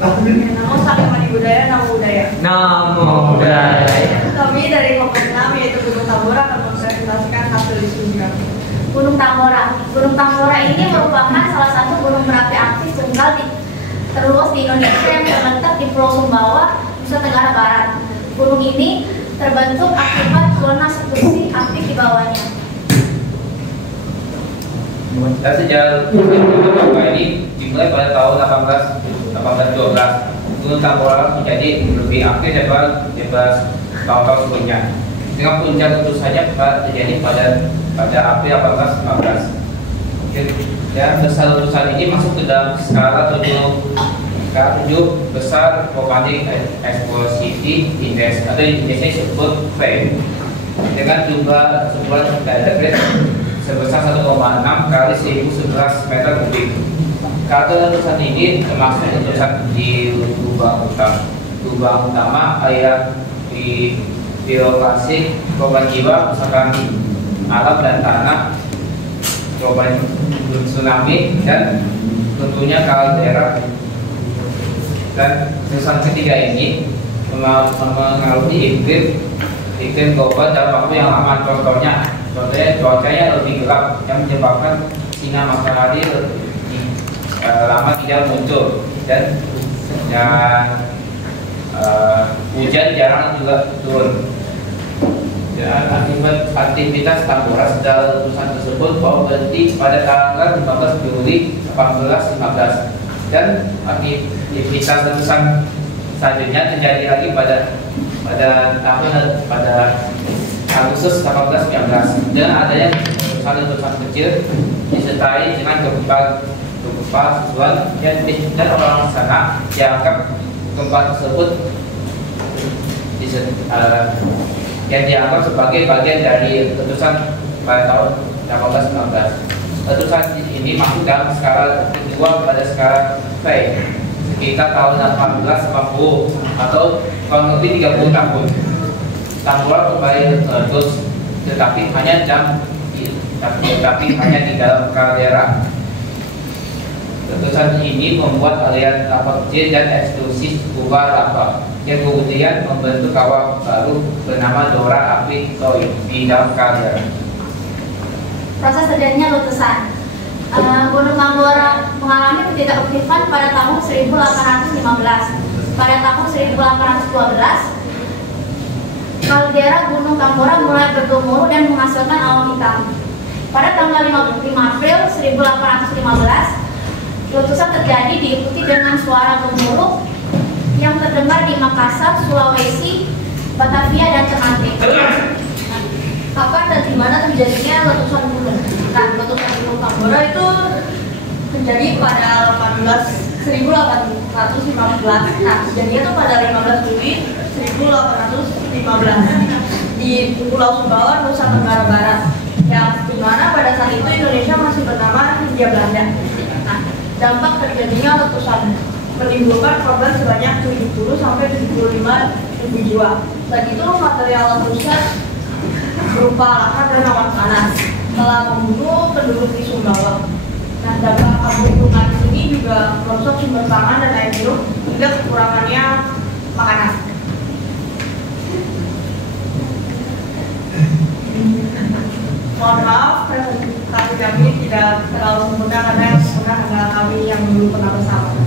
Namo saling budaya, namo budaya. Namo budaya. Kami dari kelompok 6 yaitu Gunung Tambora akan mempresentasikan hasil diskusi kami. Gunung Tambora. Gunung Tambora ini merupakan salah satu gunung berapi aktif tunggal terluas di Indonesia yang terletak di Pulau Sumbawa, Nusa Tenggara Barat. Gunung ini terbentuk akibat zona subduksi aktif di bawahnya. Dan sejarah Gunung Tambora ini dimulai pada tahun 1812. Gunung Tambora menjadi lebih aktif daripada tahun-tahun sebelumnya. Dengan puncak letusannya terjadi pada April 1815. Dan besar letusan ini masuk ke dalam skala 7 besar volcanic explosivity index atau indeksnya disebut VE dengan jumlah data sebesar 1,6 kali 1011 meter kubik. Karena letusan ini termasuk letusan di lubang utama air di lokasi korban jiwa, misalkan alam dan tanah, korban tsunami, dan tentunya kaldera. Dan letusan ketiga ini mengaruhi iklim global dalam waktu yang lama. Contohnya cuacanya lebih gelap yang menyebabkan sinar matahari lama tidak muncul, dan hujan jarang juga turun. Dan akibat aktivitas Tambora setelah letusan tersebut berhenti pada tanggal 15 Juli 1815, dan aktivitas letusan selanjutnya terjadi lagi pada Agustus 1819 dengan adanya letusan kecil disertai dengan gempa susulan, dan orang sana dianggap gempa tersebut yang dianggap sebagai bagian dari letusan pada tahun 1819. Letusan ini masuk dalam skala kedua pada skala V sekitar tahun 1880 atau kurang lebih 30 tahun. Tambora kembali meletus, tetapi hanya di dalam kaldera. Letusan ini membuat aliran lava kecil dan eksklusif kubah lava yang kemudian membentuk kawah baru bernama Dora Api Toy di dalam kaldera. Proses terjadinya letusan. Gunung Tambora mengalami ketidakaktifan pada tahun 1815. Pada tahun 1812, kaldera Gunung Tambora mulai bergemuruh dan menghasilkan awan hitam. Pada tanggal 5 April 1815, letusan terjadi diikuti dengan suara gemuruh yang terdengar di Makassar, Sulawesi, Batavia, dan Ternate. Kapan dan di mana terjadinya letusan gunung? Nah, letusan Gunung Tambora itu terjadi pada 1815. Nah, terjadinya itu pada 15 Juli 1815 di Pulau Sumbawa, Nusa Tenggara Barat, yang dimana pada saat itu Indonesia masih bernama Hindia Belanda. Nah, dampak terjadinya letusan menimbulkan korban sebanyak 70 sampai 75 ribu jiwa. Selain itu, material letusan berupa lahar dan awan panas telah membunuh penduduk di Sumbawa. Nah, dampak abu vulkanis ini juga merusak sumber pangan dan air minum hingga kekurangannya makanan. Mohon maaf, presentasi kami tidak terlalu sempurna karena kami yang dulu pernah bersama.